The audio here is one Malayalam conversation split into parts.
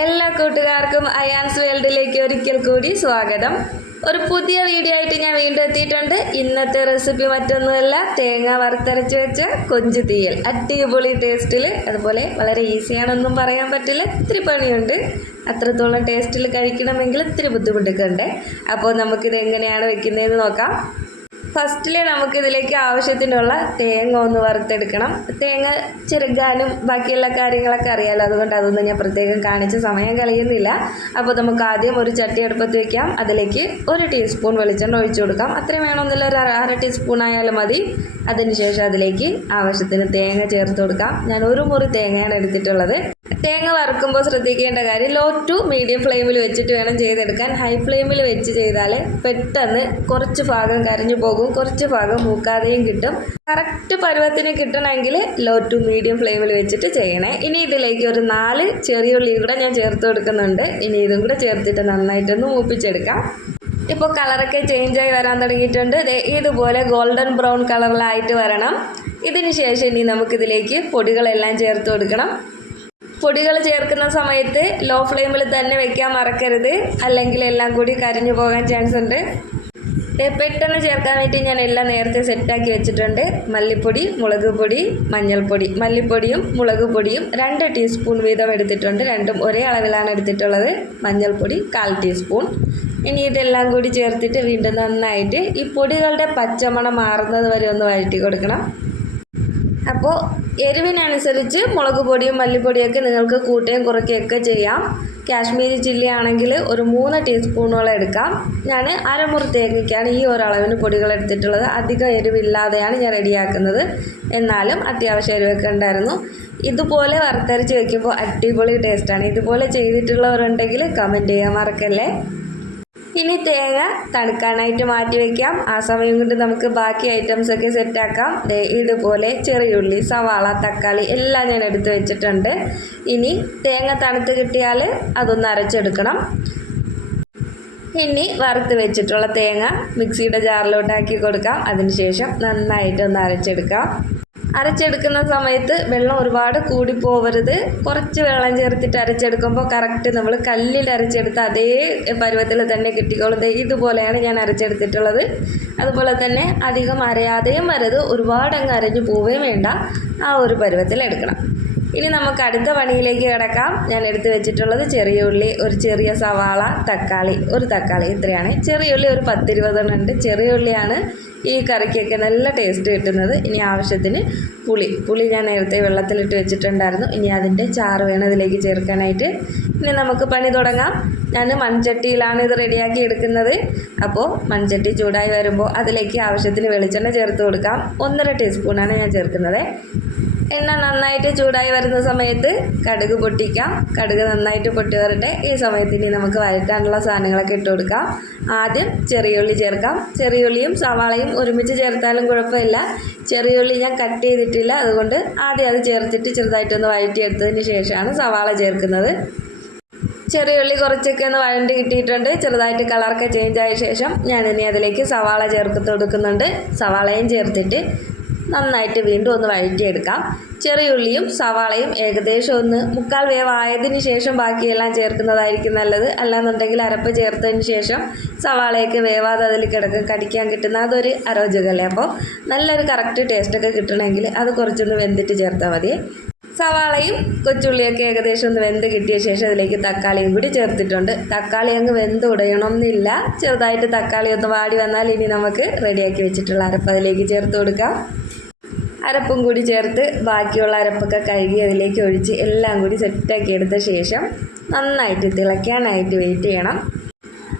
എല്ലാ കൂട്ടുകാർക്കും അയാൻസ് വേൾഡിലേക്ക് ഒരിക്കൽ കൂടി സ്വാഗതം. ഒരു പുതിയ വീഡിയോ ആയിട്ട് ഞാൻ വീണ്ടും എത്തിയിട്ടുണ്ട്. ഇന്നത്തെ റെസിപ്പി മറ്റൊന്നുമല്ല, തേങ്ങ വറുത്തരച്ച് വെച്ച കൊഞ്ച് തീയൽ. അടിപൊളി ടേസ്റ്റിൽ, അതുപോലെ വളരെ ഈസിയാണെന്നും പറയാൻ പറ്റില്ല, ഇത്തിരി പണിയുണ്ട്. അത്രത്തോളം ടേസ്റ്റിൽ കഴിക്കണമെങ്കിൽ ഇത്തിരി ബുദ്ധിമുട്ടൊക്കെ ഉണ്ട്. അപ്പോൾ നമുക്കിത് എങ്ങനെയാണ് വെക്കുന്നതെന്ന് നോക്കാം. ഫസ്റ്റിൽ നമുക്കിതിലേക്ക് ആവശ്യത്തിനുള്ള തേങ്ങ ഒന്ന് വറുത്തെടുക്കണം. തേങ്ങ ചെറുക്കാനും ബാക്കിയുള്ള കാര്യങ്ങളൊക്കെ അറിയാമല്ലോ, അതുകൊണ്ട് അതൊന്നും ഞാൻ പ്രത്യേകം കാണിച്ച് സമയം കളയുന്നില്ല. അപ്പോൾ നമുക്ക് ആദ്യം ഒരു ചട്ടി അടുപ്പത്ത് വയ്ക്കാം. അതിലേക്ക് 1 ടീസ്പൂൺ വെളിച്ചെണ്ണ ഒഴിച്ചു കൊടുക്കാം. അത്രയും വേണമെന്നില്ല, ഒരു അര ടീസ്പൂൺ ആയാലും മതി. അതിനുശേഷം അതിലേക്ക് ആവശ്യത്തിന് തേങ്ങ ചേർത്ത് കൊടുക്കാം. ഞാൻ 1 മുറി തേങ്ങയാണ് എടുത്തിട്ടുള്ളത്. തേങ്ങ വറുക്കുമ്പോൾ ശ്രദ്ധിക്കേണ്ട കാര്യം, ലോ ടു മീഡിയം ഫ്ലെയിമിൽ വെച്ചിട്ട് വേണം ചെയ്തെടുക്കാൻ. ഹൈ ഫ്ലെയിമിൽ വെച്ച് ചെയ്താൽ പെട്ടെന്ന് കുറച്ച് ഭാഗം കരിഞ്ഞു പോകും, കുറച്ച് ഭാഗം മൂക്കാതെയും കിട്ടും. കറക്റ്റ് പരുവത്തിന് കിട്ടണമെങ്കിൽ ലോ ടു മീഡിയം ഫ്ലെയിമിൽ വെച്ചിട്ട് ചെയ്യണേ. ഇനി ഇതിലേക്ക് ഒരു 4 ചെറിയ ഉള്ളിയും കൂടെ ഞാൻ ചേർത്ത് കൊടുക്കുന്നുണ്ട്. ഇനി ഇതും കൂടെ ചേർത്തിട്ട് നന്നായിട്ടൊന്ന് മൂപ്പിച്ചെടുക്കാം. ഇപ്പോൾ കളറൊക്കെ ചേഞ്ചായി വരാൻ തുടങ്ങിയിട്ടുണ്ട്. ഇതുപോലെ ഗോൾഡൻ ബ്രൗൺ കളറിലായിട്ട് വരണം. ഇതിന് ശേഷം ഇനി നമുക്കിതിലേക്ക് പൊടികളെല്ലാം ചേർത്ത് കൊടുക്കണം. പൊടികൾ ചേർക്കുന്ന സമയത്ത് ലോ ഫ്ലെയിമിൽ തന്നെ വെക്കാൻ മറക്കരുത്, അല്ലെങ്കിൽ എല്ലാം കൂടി കരിഞ്ഞു പോകാൻ ചാൻസ് ഉണ്ട്. പെട്ടെന്ന് ചേർക്കാൻ വേണ്ടി ഞാൻ എല്ലാം നേരത്തെ സെറ്റാക്കി വെച്ചിട്ടുണ്ട്. മല്ലിപ്പൊടി, മുളക് പൊടി, മഞ്ഞൾപ്പൊടി. മല്ലിപ്പൊടിയും മുളക് പൊടിയും 2 ടീസ്പൂൺ വീതം എടുത്തിട്ടുണ്ട്. രണ്ടും ഒരേ അളവിലാണ് എടുത്തിട്ടുള്ളത്. മഞ്ഞൾപ്പൊടി 1/4 ടീസ്പൂൺ. ഇനി ഇതെല്ലാം കൂടി ചേർത്തിട്ട് വീണ്ടും നന്നായിട്ട് ഈ പൊടികളുടെ പച്ചമണം മാറുന്നത് വരെ ഒന്ന് വഴറ്റി കൊടുക്കണം. അപ്പോൾ എരിവിനനുസരിച്ച് മുളക് പൊടിയും മല്ലിപ്പൊടിയൊക്കെ നിങ്ങൾക്ക് കൂട്ടുകയും കുറയ്ക്കുകയൊക്കെ ചെയ്യാം. കാശ്മീരി ചില്ലി ആണെങ്കിൽ ഒരു 3 ടീസ്പൂണോളം എടുക്കാം. ഞാൻ അരമുറി തേങ്ങയ്ക്കാണ് ഈ ഒരളവിന് പൊടികൾ എടുത്തിട്ടുള്ളത്. അധികം എരിവില്ലാതെയാണ് ഞാൻ റെഡിയാക്കുന്നത്, എന്നാലും അത്യാവശ്യം എരിവൊക്കെ ഉണ്ടായിരുന്നു. ഇതുപോലെ വറുത്തരച്ച് വയ്ക്കുമ്പോൾ അടിപൊളി ടേസ്റ്റാണ്. ഇതുപോലെ ചെയ്തിട്ടുള്ളവരുണ്ടെങ്കിൽ കമൻറ്റ് ചെയ്യാൻ മറക്കല്ലേ. ഇനി തേങ്ങ തണുക്കാനായിട്ട് മാറ്റി വയ്ക്കാം. ആ സമയം കൊണ്ട് നമുക്ക് ബാക്കി ഐറ്റംസൊക്കെ സെറ്റാക്കാം. ഇതുപോലെ ചെറിയുള്ളി, സവാള, തക്കാളി എല്ലാം ഞാൻ എടുത്ത് വെച്ചിട്ടുണ്ട്. ഇനി തേങ്ങ തണുത്ത് കിട്ടിയാൽ അതൊന്ന് അരച്ചെടുക്കണം. ഇനി വറുത്ത് വെച്ചിട്ടുള്ള തേങ്ങ മിക്സിയുടെ ജാറിലോട്ടാക്കി കൊടുക്കാം. അതിനുശേഷം നന്നായിട്ടൊന്ന് അരച്ചെടുക്കാം. അരച്ചെടുക്കുന്ന സമയത്ത് വെള്ളം ഒരുപാട് കൂടി പോവരുത്. കുറച്ച് വെള്ളം ചേർത്തിട്ട് അരച്ചെടുക്കുമ്പോൾ കറക്റ്റ് നമ്മൾ കല്ലിൽ അരച്ചെടുത്ത അതേ പരുവത്തിൽ തന്നെ കിട്ടിക്കോളും. ഇതുപോലെയാണ് ഞാൻ അരച്ചെടുത്തിട്ടുള്ളത്. അതുപോലെ തന്നെ അധികം അരയാതെയും വരരുത്, ഒരുപാട് അങ്ങ് അരഞ്ഞു പോവുകയും വേണ്ട. ആ ഒരു പരുവത്തിൽ എടുക്കണം. ഇനി നമുക്ക് അടുത്ത പണിയിലേക്ക് കിടക്കാം. ഞാൻ എടുത്ത് വെച്ചിട്ടുള്ളത് ചെറിയ ഉള്ളി, ഒരു ചെറിയ സവാള, തക്കാളി, ഒരു തക്കാളി, ഇത്രയാണ്. ചെറിയ ഉള്ളി ഒരു 10-20 ഉണ്ട്. ചെറിയ ഉള്ളിയാണ് ഈ കറിക്കൊക്കെ നല്ല ടേസ്റ്റ് കിട്ടുന്നത്. ഇനി ആവശ്യത്തിന് പുളി ഞാൻ നേരത്തെ വെള്ളത്തിലിട്ട് വെച്ചിട്ടുണ്ടായിരുന്നു. ഇനി അതിൻ്റെ ചാറ് വേണം ഇതിലേക്ക് ചേർക്കാനായിട്ട്. ഇനി നമുക്ക് പണി തുടങ്ങാം. ഞാൻ മൺചട്ടിയിലാണ് ഇത് റെഡിയാക്കി എടുക്കുന്നത്. അപ്പോൾ മൺചട്ടി ചൂടായി വരുമ്പോൾ അതിലേക്ക് ആവശ്യത്തിന് വെളിച്ചെണ്ണ ചേർത്ത് കൊടുക്കാം. 1.5 ടീസ്പൂണാണ് ഞാൻ ചേർക്കുന്നത്. എണ്ണ നന്നായിട്ട് ചൂടായി വരുന്ന സമയത്ത് കടുക് പൊട്ടിക്കാം. കടുക് നന്നായിട്ട് പൊട്ടി വരട്ടെ. ഈ സമയത്ത് ഇനി നമുക്ക് വഴറ്റാനുള്ള സാധനങ്ങളൊക്കെ ഇട്ട് കൊടുക്കാം. ആദ്യം ചെറിയുള്ളി ചേർക്കാം. ചെറിയുള്ളിയും സവാളയും ഒരുമിച്ച് ചേർത്താലും കുഴപ്പമില്ല. ചെറിയുള്ളി ഞാൻ കട്ട് ചെയ്തിട്ടില്ല, അതുകൊണ്ട് ആദ്യം അത് ചേർത്തിട്ട് ചെറുതായിട്ടൊന്ന് വഴറ്റിയെടുത്തതിന് ശേഷമാണ് സവാള ചേർക്കുന്നത്. ചെറിയുള്ളി കുറച്ചൊക്കെ ഒന്ന് വഴണ്ടി കിട്ടിയിട്ടുണ്ട്. ചെറുതായിട്ട് കളറൊക്കെ ചേഞ്ച് ആയ ശേഷം ഞാനിനി അതിലേക്ക് സവാള ചേർത്ത് കൊടുക്കുന്നുണ്ട്. സവാളയും ചേർത്തിട്ട് നന്നായിട്ട് വീണ്ടും ഒന്ന് വഴറ്റിയെടുക്കാം. ചെറിയുള്ളിയും സവാളയും ഏകദേശം ഒന്ന് 3/4 വേവായതിന് ശേഷം ബാക്കിയെല്ലാം ചേർക്കുന്നതായിരിക്കും നല്ലത്. അല്ലാന്നുണ്ടെങ്കിൽ അരപ്പ് ചേർത്തതിന് ശേഷം സവാളയൊക്കെ വേവാതെ അതിൽ കിടക്കും, കടിക്കാൻ കിട്ടുന്ന അതൊരു അരോചകമല്ലേ. അപ്പോൾ നല്ലൊരു കറക്റ്റ് ടേസ്റ്റൊക്കെ കിട്ടണമെങ്കിൽ അത് കുറച്ചൊന്ന് വെന്തിട്ട് ചേർത്താൽ മതി. സവാളയും കൊച്ചുള്ളിയൊക്കെ ഏകദേശം ഒന്ന് വെന്ത് കിട്ടിയ ശേഷം അതിലേക്ക് തക്കാളിയും കൂടി ചേർത്തിട്ടുണ്ട്. തക്കാളി അങ്ങ് വെന്ത് ഉടയണമെന്നില്ല, ചെറുതായിട്ട് തക്കാളി ഒന്ന് വാടി വന്നാൽ ഇനി നമുക്ക് റെഡിയാക്കി വെച്ചിട്ടുള്ള അരപ്പ് അതിലേക്ക് ചേർത്ത് കൊടുക്കാം. അരപ്പും കൂടി ചേർത്ത് ബാക്കിയുള്ള അരപ്പൊക്കെ കഴുകി അതിലേക്ക് ഒഴിച്ച് എല്ലാം കൂടി സെറ്റാക്കി എടുത്ത ശേഷം നന്നായിട്ട് തിളയ്ക്കാനായിട്ട് വെയിറ്റ് ചെയ്യണം.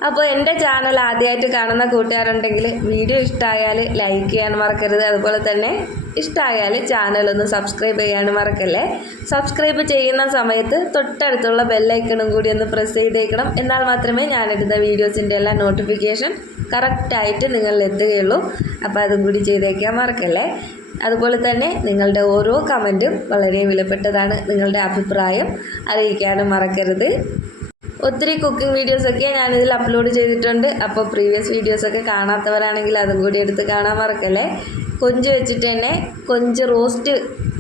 അപ്പോൾ എൻ്റെ ചാനൽ ആദ്യമായിട്ട് കാണുന്ന കൂട്ടുകാരുണ്ടെങ്കിൽ വീഡിയോ ഇഷ്ടമായാൽ ലൈക്ക് ചെയ്യാൻ മറക്കരുത്. അതുപോലെ തന്നെ ഇഷ്ടമായാൽ ചാനലൊന്ന് സബ്സ്ക്രൈബ് ചെയ്യാൻ മറക്കല്ലേ. സബ്സ്ക്രൈബ് ചെയ്യുന്ന സമയത്ത് തൊട്ടടുത്തുള്ള ബെല്ലൈക്കണും കൂടി ഒന്ന് പ്രസ് ചെയ്തേക്കണം. എന്നാൽ മാത്രമേ ഞാനിടുന്ന വീഡിയോസിൻ്റെ എല്ലാം നോട്ടിഫിക്കേഷൻ കറക്റ്റായിട്ട് നിങ്ങളിൽ എത്തുകയുള്ളൂ. അപ്പോൾ അതും കൂടി ചെയ്തേക്കാൻ മറക്കല്ലേ. അതുപോലെ തന്നെ നിങ്ങളുടെ ഓരോ കമൻറ്റും വളരെ വിലപ്പെട്ടതാണ്. നിങ്ങളുടെ അഭിപ്രായം അറിയിക്കാനും മറക്കരുത്. ഒത്തിരി കുക്കിംഗ് വീഡിയോസൊക്കെ ഞാനിതിൽ അപ്ലോഡ് ചെയ്തിട്ടുണ്ട്. അപ്പോൾ പ്രീവിയസ് വീഡിയോസൊക്കെ കാണാത്തവരാണെങ്കിൽ അതും കൂടി എടുത്ത് കാണാൻ മറക്കല്ലേ. കൊഞ്ച് വെച്ചിട്ട് തന്നെ കൊഞ്ച് റോസ്റ്റ്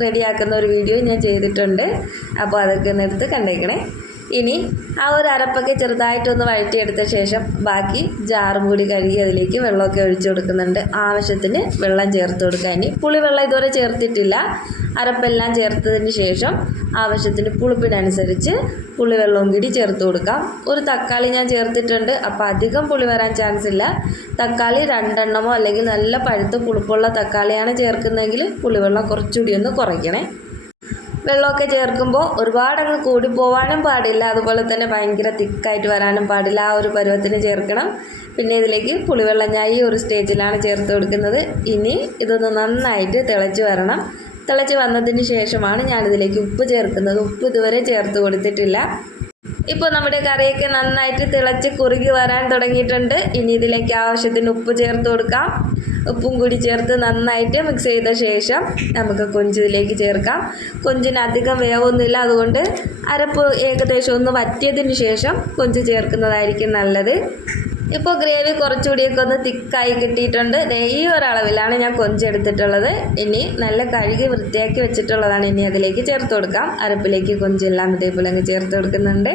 റെഡിയാക്കുന്ന ഒരു വീഡിയോ ഞാൻ ചെയ്തിട്ടുണ്ട്. അപ്പോൾ അതൊക്കെ ഒന്ന് എടുത്ത് കണ്ടേക്കണേ. ഇനി ആ ഒരു അരപ്പൊക്കെ ചെറുതായിട്ടൊന്ന് വഴറ്റിയെടുത്ത ശേഷം ബാക്കി ജാറും കൂടി കഴുകി അതിലേക്ക് വെള്ളമൊക്കെ ഒഴിച്ചു കൊടുക്കുന്നുണ്ട്. ആവശ്യത്തിന് വെള്ളം ചേർത്ത് കൊടുക്കുക. ഇനി പുളിവെള്ളം ഇതുവരെ ചേർത്തിട്ടില്ല. അരപ്പെല്ലാം ചേർത്തതിന് ശേഷം ആവശ്യത്തിന് പുളിപ്പിനനുസരിച്ച് പുളിവെള്ളവും കൂടി ചേർത്ത് കൊടുക്കാം. ഒരു തക്കാളി ഞാൻ ചേർത്തിട്ടുണ്ട്, അപ്പോൾ അധികം പുളി വരാൻ ചാൻസ് ഇല്ല. തക്കാളി 2 എണ്ണമോ അല്ലെങ്കിൽ നല്ല പഴുത്ത പുളിപ്പുള്ള തക്കാളിയാണ് ചേർക്കുന്നതെങ്കിൽ പുളിവെള്ളം കുറച്ചുകൂടി ഒന്ന് കുറയ്ക്കണേ. വെള്ളമൊക്കെ ചേർക്കുമ്പോൾ ഒരുപാടങ്ങ് കൂടിപ്പോവാനും പാടില്ല, അതുപോലെ തന്നെ ഭയങ്കര തിക്കായിട്ട് വരാനും പാടില്ല. ആ ഒരു പരുവത്തിന് ചേർക്കണം. പിന്നെ ഇതിലേക്ക് പുളിവെള്ളം ഞാൻ ഈ ഒരു സ്റ്റേജിലാണ് ചേർത്ത് കൊടുക്കുന്നത്. ഇനി ഇതൊന്ന് നന്നായിട്ട് തിളച്ച് വരണം. തിളച്ച് വന്നതിന് ശേഷമാണ് ഞാനിതിലേക്ക് ഉപ്പ് ചേർക്കുന്നത്. ഉപ്പ് ഇതുവരെ ചേർത്ത് കൊടുത്തിട്ടില്ല. ഇപ്പോൾ നമ്മുടെ കറിയൊക്കെ നന്നായിട്ട് തിളച്ച് കുറുകി വരാൻ തുടങ്ങിയിട്ടുണ്ട്. ഇനി ഇതിലേക്ക് ആവശ്യത്തിന് ഉപ്പ് ചേർത്ത് കൊടുക്കാം. ഉപ്പും കൂടി ചേർത്ത് നന്നായിട്ട് മിക്സ് ചെയ്ത ശേഷം നമുക്ക് കൊഞ്ച് ഇതിലേക്ക് ചേർക്കാം. കൊഞ്ചിന് അധികം വേവൊന്നുമില്ല, അതുകൊണ്ട് അരപ്പ് ഏകദേശം ഒന്ന് വറ്റിയതിന് ശേഷം കൊഞ്ച് ചേർക്കുന്നതായിരിക്കും നല്ലത്. ഇപ്പോൾ ഗ്രേവി കുറച്ചുകൂടിയൊക്കെ ഒന്ന് തിക്കായി കിട്ടിയിട്ടുണ്ട്. ഈ ഒരളവിലാണ് ഞാൻ കൊഞ്ചെടുത്തിട്ടുള്ളത്. ഇനി നല്ല കഴുകി വൃത്തിയാക്കി വെച്ചിട്ടുള്ളതാണ് ഇനി അതിലേക്ക് ചേർത്ത് കൊടുക്കാം. അരപ്പിലേക്ക് കൊഞ്ചെല്ലാം ഇതേപോലെ അങ്ങ് ചേർത്ത് കൊടുക്കുന്നുണ്ട്.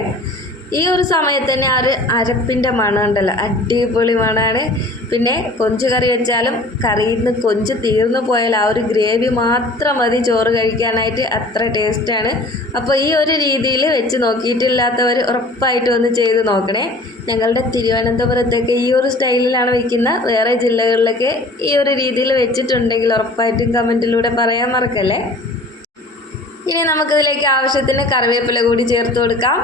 ഈ ഒരു സമയത്ത് തന്നെ ആ ഒരു അരപ്പിൻ്റെ മണം ഉണ്ടല്ലോ, അടിപൊളി മണമാണ്. പിന്നെ കൊഞ്ച് കറി വെച്ചാലും കറിയിൽ നിന്ന് കൊഞ്ച് തീർന്നു പോയാൽ ആ ഒരു ഗ്രേവി മാത്രം മതി ചോറ് കഴിക്കാനായിട്ട്, അത്ര ടേസ്റ്റാണ്. അപ്പോൾ ഈ ഒരു രീതിയിൽ വെച്ച് നോക്കിയിട്ടില്ലാത്തവർ ഉറപ്പായിട്ടും ഒന്ന് ചെയ്ത് നോക്കണേ. ഞങ്ങളുടെ തിരുവനന്തപുരത്തൊക്കെ ഈ ഒരു സ്റ്റൈലിലാണ് വയ്ക്കുന്നത്. വേറെ ജില്ലകളിലൊക്കെ ഈ ഒരു രീതിയിൽ വെച്ചിട്ടുണ്ടെങ്കിൽ ഉറപ്പായിട്ടും കമൻറ്റിലൂടെ പറയാൻ മറക്കല്ലേ. ഇനി നമുക്കിതിലേക്ക് ആവശ്യത്തിന് കറിവേപ്പില കൂടി ചേർത്ത് കൊടുക്കാം.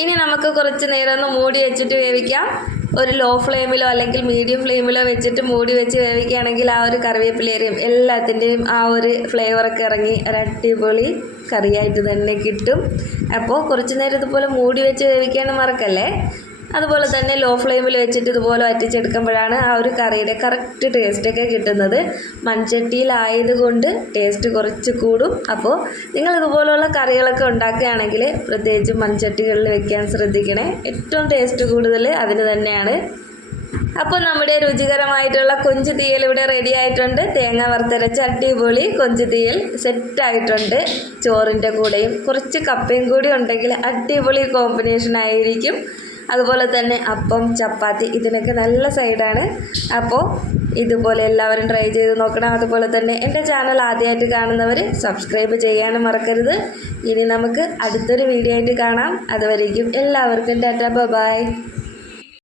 ഇനി നമുക്ക് കുറച്ച് നേരം ഒന്ന് മൂടി വെച്ചിട്ട് വേവിക്കാം. ഒരു ലോ ഫ്ലെയിമിലോ അല്ലെങ്കിൽ മീഡിയം ഫ്ലെയിമിലോ വെച്ചിട്ട് മൂടി വെച്ച് വേവിക്കുകയാണെങ്കിൽ ആ ഒരു കറിവേപ്പിലയും എല്ലാത്തിൻ്റെയും ആ ഒരു ഫ്ലേവറൊക്കെ ഇറങ്ങി ഒരു അടിപൊളി കറിയായിട്ട് തന്നെ കിട്ടും. അപ്പോൾ കുറച്ച് നേരം ഇതുപോലെ മൂടി വെച്ച് വേവിക്കാനും മറക്കല്ലേ. അതുപോലെ തന്നെ ലോ ഫ്ലെയിമിൽ വെച്ചിട്ട് ഇതുപോലെ വറ്റിച്ചെടുക്കുമ്പോഴാണ് ആ ഒരു കറിയുടെ കറക്റ്റ് ടേസ്റ്റൊക്കെ കിട്ടുന്നത്. മൺചട്ടിയിലായതുകൊണ്ട് ടേസ്റ്റ് കുറച്ച് കൂടും. അപ്പോൾ നിങ്ങൾ ഇതുപോലുള്ള കറികളൊക്കെ ഉണ്ടാക്കുകയാണെങ്കിൽ പ്രത്യേകിച്ച് മൺചട്ടികളിൽ വെക്കാൻ ശ്രദ്ധിക്കണേ. ഏറ്റവും ടേസ്റ്റ് കൂടുതൽ അതിന് തന്നെയാണ്. അപ്പോൾ നമ്മുടെ രുചികരമായിട്ടുള്ള കൊഞ്ച് തീയൽ ഇവിടെ റെഡി ആയിട്ടുണ്ട്. തേങ്ങ വറുത്തരച്ച അടിപൊളി കൊഞ്ച് തീയൽ സെറ്റായിട്ടുണ്ട്. ചോറിൻ്റെ കൂടെയും കുറച്ച് കപ്പയും കൂടി ഉണ്ടെങ്കിൽ അടിപൊളി കോമ്പിനേഷൻ ആയിരിക്കും. അതുപോലെ തന്നെ അപ്പം, ചപ്പാത്തി ഇതിനൊക്കെ നല്ല സൈഡാണ്. അപ്പോൾ ഇതുപോലെ എല്ലാവരും ട്രൈ ചെയ്ത് നോക്കണം. അതുപോലെ തന്നെ എൻ്റെ ചാനൽ ആദ്യമായിട്ട് കാണുന്നവർ സബ്സ്ക്രൈബ് ചെയ്യാനും മറക്കരുത്. ഇനി നമുക്ക് അടുത്തൊരു വീഡിയോ ആയിട്ട് കാണാം. അതുവരേക്കും എല്ലാവർക്കും ടാറ്റാ, ബൈ.